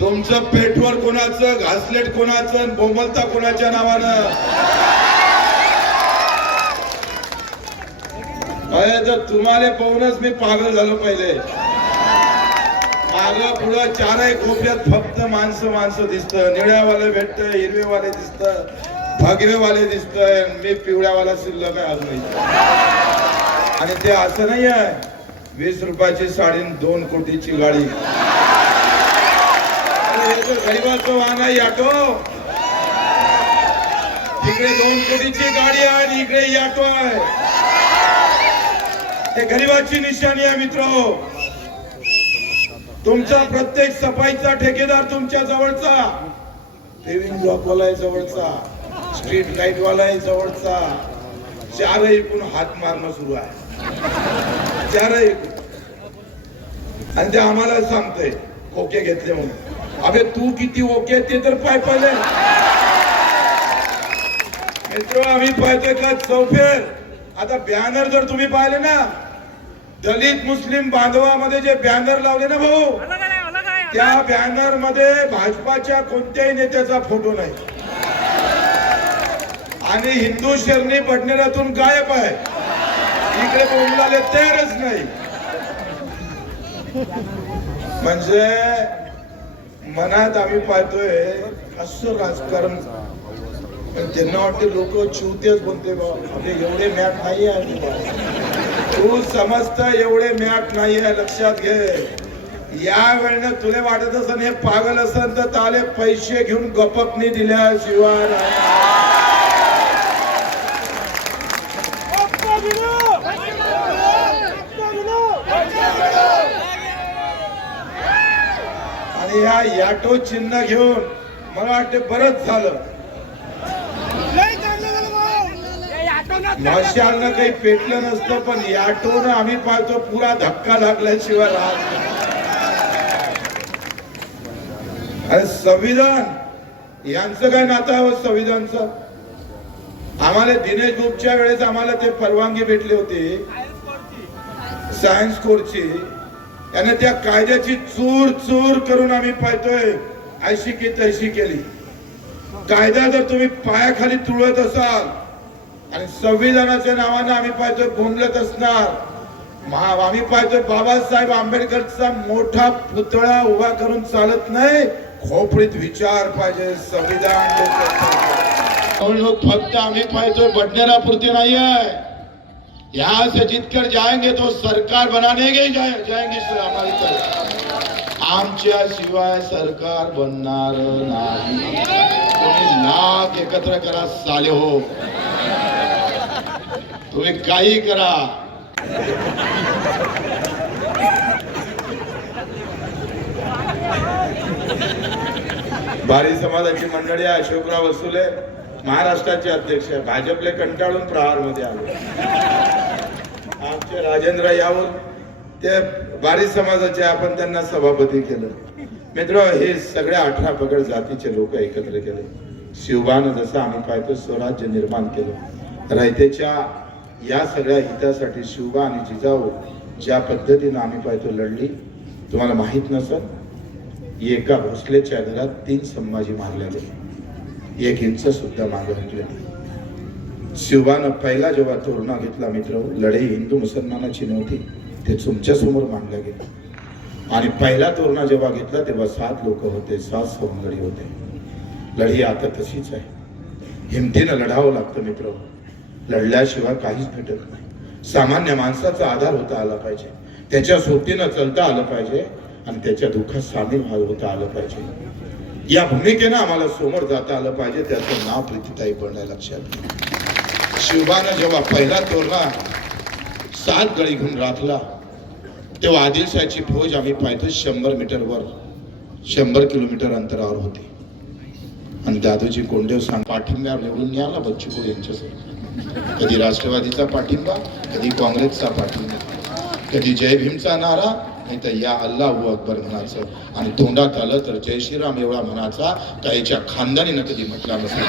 तुमचं पेट्रोल कोणाचं, घासलेट कोणाचं, बोंबलता कोणाच्या नावानं? तर तुम्हाला पाहूनच मी पागल झालो. पहिले माग पुढं चारही कोपऱ्यात फक्त माणसं माणसं दिसतं. निळ्यावाले भेटत, हिरवेवाले दिसत, भगवेवाले दिसतंय. मी पिवळ्यावाला शिल्लक आहे अजूनही. आणि ते असं नाही आहे 20 रुपयाची साडी 2 कोटीची गाडी. गरीबाचं वाहन आहे ऑटो. तिकडे 2 कोटीची गाडी आहे आणि इकडे ऑटो आहे. ते गरीबाची निशाणी आहे मित्रो. तुमचा प्रत्येक सफाईचा ठेकेदार तुमच्या जवळचा, पेविंग ब्लॉकवाला जवळचा, स्ट्रीट लाईट वाला जवळचा, चारही एकूण हात मारणं सुरू आहे. चारही. आणि ते आम्हाला सांगतंय ओके घेतले म्हणून. अबे तू किती ओके ते तर पाय पाहिले मित्र. आम्ही पाहतोय का चौफेर. आता बॅनर जर तुम्ही पाहिले ना, दलित मुस्लिम बांधवामध्ये जे बॅनर लावले ना भाऊ, त्या बॅनर मध्ये भाजपाच्या कोणत्याही नेत्याचा फोटो नाही. आणि हिंदू शरणी बडनेरातून गायब आहे. इकडे बोंबलाले तयारच नाही. म्हणजे मनात आम्ही पाहतोय असं राजकारण. त्यांना वाटते लोक चिवतेच बोलते बाबा एवढे मॅट नाही आहे. तू समजत एवढे मॅट नाही आहे. लक्षात घे. या वेळेला तुला वाटत असं हे पागल असन तर ताले पैसे घेऊन गपकनी दिल्याशिवाय. आणि या याटो चिन्ह घेऊन मला वाटते बरंच झालं. मशालनं काही पेटलं नसतं, पण याटोनं आम्ही पाहतो पुरा धक्का लागल्याशिवाय राहत. अरे संविधान यांचं काय नातं आहे? संविधानचं आम्हाला दिनेश ग्रुपच्या वेळेस आम्हाला ते परवानगी भेटली होती सायन्स कोर्सची. त्याने त्या कायद्याची चूर चूर करून आम्ही पाहतोय ऐशी की तैशी केली. कायदा जर तुम्ही पायाखाली तुळत असाल आणि संविधानाच्या नावानं आम्ही पाहतोय बोंबलत असणार. आम्ही पाहतोय बाबासाहेब आंबेडकरचा मोठा पुतळा उभा करून चालत नाही. खोपडीत विचार पाहिजे. संविधान लोक फक्त आम्ही पाहतोय बडनेरापुरती नाही आहे. यहाँ से जीतकर जाएंगे तो सरकार बनाने के जाएंगे. आमच्या शिवाय सरकार बनणार नाही. तुम्ही लाख एकत्र करा साले हो. तुम्ही काही करा. बारी समाजाची मंडळी अशोकराव वसुले महाराष्ट्राचे अध्यक्ष आहे. भाजपले कंटाळून प्रहार मध्ये आले. आमचे राजेंद्र यावल ते बारी समाजाचे, आपण त्यांना सभापती केलं. मित्र हे सगळ्या 18 पगड जातीचे लोक एकत्र केले. शिवबानं जसं आम्ही पाहतो स्वराज्य निर्माण केलं. रयतेच्या या सगळ्या हितासाठी शिवबा आणि जिजाऊ ज्या पद्धतीनं आम्ही पाहतो लढली. तुम्हाला माहित नसत एका भोसलेच्या घरात 3 संभाजी मारले गेले. 1 इंच सुद्धा मागे हटले नाही. शिवबानं पहिला जेव्हा तोरणा घेतला मित्र, लढाई हिंदू मुसलमानाची नव्हती, ते तुमच्या समोर मांडल्या गेले. आणि पहिला तोरणा जेव्हा घेतला तेव्हा 7 लोक होते, 7 सवंगडी होते. लढाई आता तशीच आहे. हिमतीनं लढावं लागतं मित्र. लढल्याशिवाय काहीच भेटत नाही. सामान्य माणसाचा आधार होता आला पाहिजे. त्याच्या सोबतीनं चलता आलं पाहिजे आणि त्याच्या दुःखात सामील होता आलं पाहिजे. या भूमिकेनं आम्हाला समोर जाता आलं पाहिजे. त्याचं नाव प्रीतीताई बंड. लक्षात. शिवबानं जेव्हा पहिला तोरणा 7 गडी घेऊन राखला तेव्हा आदिलशाहीची फौज आम्ही पाहतो 100 मीटरवर 100 किलोमीटर अंतरावर होती. आणि दादोजी कोंडदेव सांग पाठिंब्यावर निवडून आला बच्चू कडू यांच्यासोबत. कधी राष्ट्रवादीचा पाठिंबा, कधी काँग्रेसचा पाठिंबा, कधी जय भीमचा नारा, नाही तर या अल्लाहू अकबर म्हणायचं. आणि तोंडात आलं तर जय श्रीराम एवढा म्हणायचा. काहीच्या खानदानीनं कधी म्हटला नसेल.